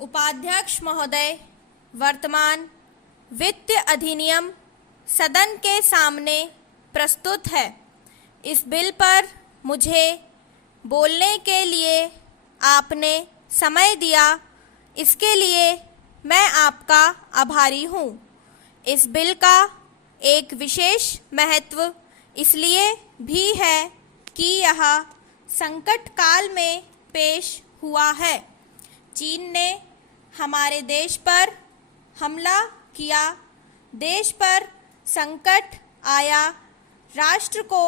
उपाध्यक्ष महोदय, वर्तमान वित्त अधिनियम सदन के सामने प्रस्तुत है। इस बिल पर मुझे बोलने के लिए आपने समय दिया, इसके लिए मैं आपका आभारी हूँ। इस बिल का एक विशेष महत्व इसलिए भी है कि यह संकट काल में पेश हुआ है। चीन ने हमारे देश पर हमला किया, देश पर संकट आया, राष्ट्र को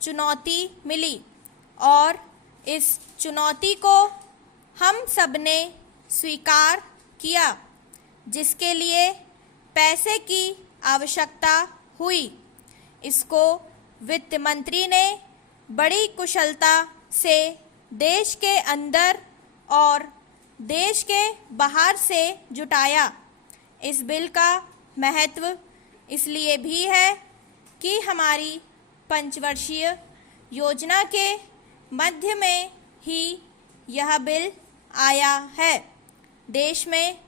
चुनौती मिली और इस चुनौती को हम सब ने स्वीकार किया, जिसके लिए पैसे की आवश्यकता हुई। इसको वित्त मंत्री ने बड़ी कुशलता से देश के अंदर और देश के बाहर से जुटाया। इस बिल का महत्व इसलिए भी है कि हमारी पंचवर्षीय योजना के मध्य में ही यह बिल आया है। देश में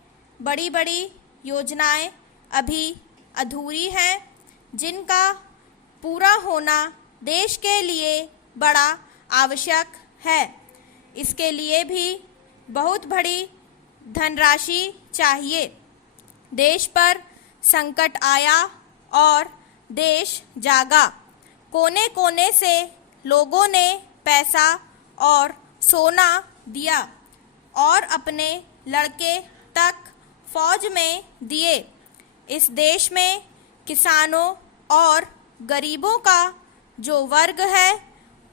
बड़ी बड़ी योजनाएं अभी अधूरी हैं, जिनका पूरा होना देश के लिए बड़ा आवश्यक है। इसके लिए भी बहुत बड़ी धनराशि चाहिए। देश पर संकट आया और देश जागा। कोने कोने से लोगों ने पैसा और सोना दिया और अपने लड़के तक फौज में दिए। इस देश में किसानों और गरीबों का जो वर्ग है,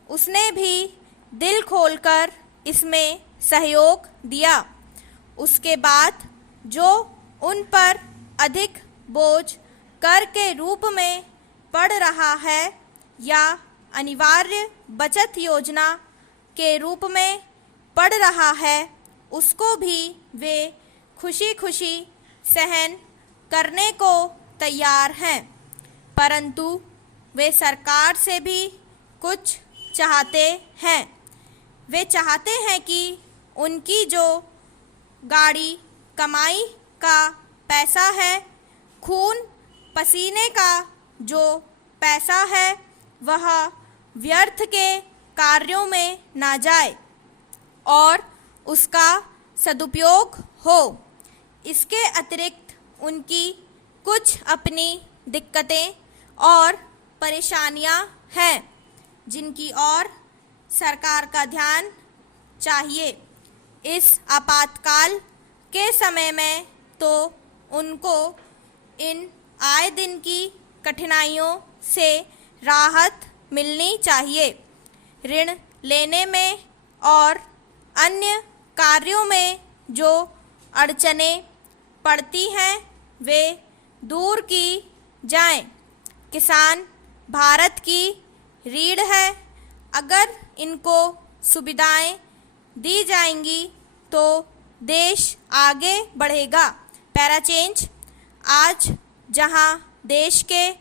उसने भी दिल खोलकर इसमें सहयोग दिया। उसके बाद जो उन पर अधिक बोझ कर के रूप में पड़ रहा है या अनिवार्य बचत योजना के रूप में पड़ रहा है, उसको भी वे खुशी खुशी सहन करने को तैयार हैं। परंतु वे सरकार से भी कुछ चाहते हैं। वे चाहते हैं कि उनकी जो गाड़ी कमाई का पैसा है, खून पसीने का जो पैसा है, वह व्यर्थ के कार्यों में ना जाए और उसका सदुपयोग हो। इसके अतिरिक्त उनकी कुछ अपनी दिक्कतें और परेशानियां हैं, जिनकी ओर सरकार का ध्यान चाहिए। इस आपातकाल के समय में तो उनको इन आए दिन की कठिनाइयों से राहत मिलनी चाहिए। ऋण लेने में और अन्य कार्यों में जो अड़चनें पड़ती हैं, वे दूर की जाएं। किसान भारत की रीढ़ है। अगर इनको सुविधाएं दी जाएंगी तो देश आगे बढ़ेगा। पैराचेंज। आज जहां देश के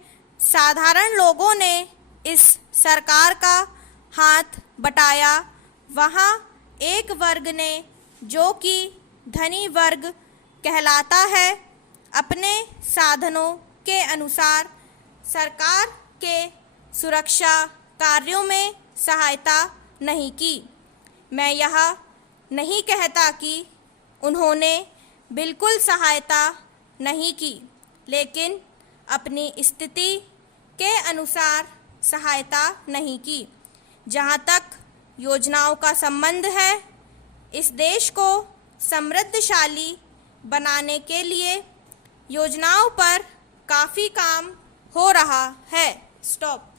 साधारण लोगों ने इस सरकार का हाथ बटाया, वहां एक वर्ग ने, जो कि धनी वर्ग कहलाता है, अपने साधनों के अनुसार सरकार के सुरक्षा कार्यों में सहायता नहीं की। मैं यह नहीं कहता कि उन्होंने बिल्कुल सहायता नहीं की, लेकिन अपनी स्थिति के अनुसार सहायता नहीं की। जहाँ तक योजनाओं का संबंध है, इस देश को समृद्धशाली बनाने के लिए योजनाओं पर काफ़ी काम हो रहा है। स्टॉप।